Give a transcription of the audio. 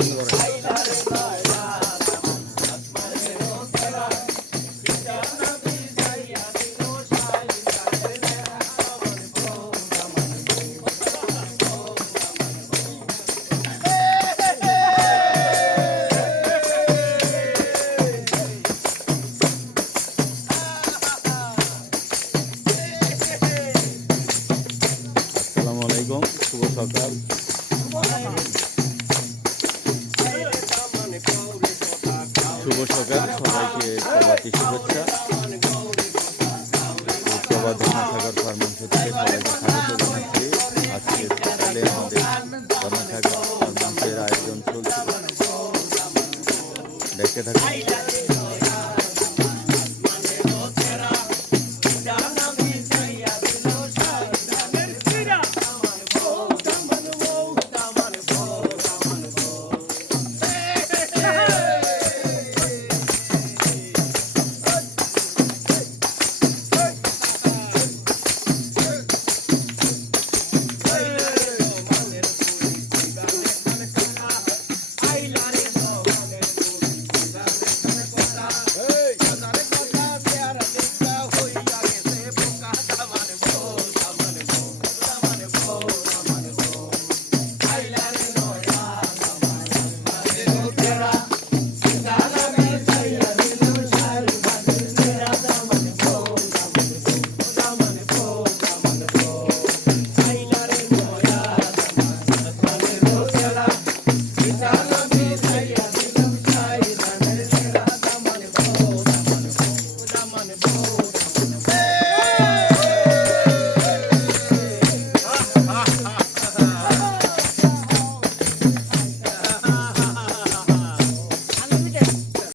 আসসালামু আলাইকুম, শুভ সকাল। শুভ সকাল, সবাইকে প্রবাদী শুভেচ্ছা। প্রবাদী সাগর ফার্মেন্স থেকে সবাইকে স্বাগত জানাচ্ছি। আজকে সকালে আমাদের সাগর ফার্মেন্সের আয়োজন চলছে, দেখতে থাকুন।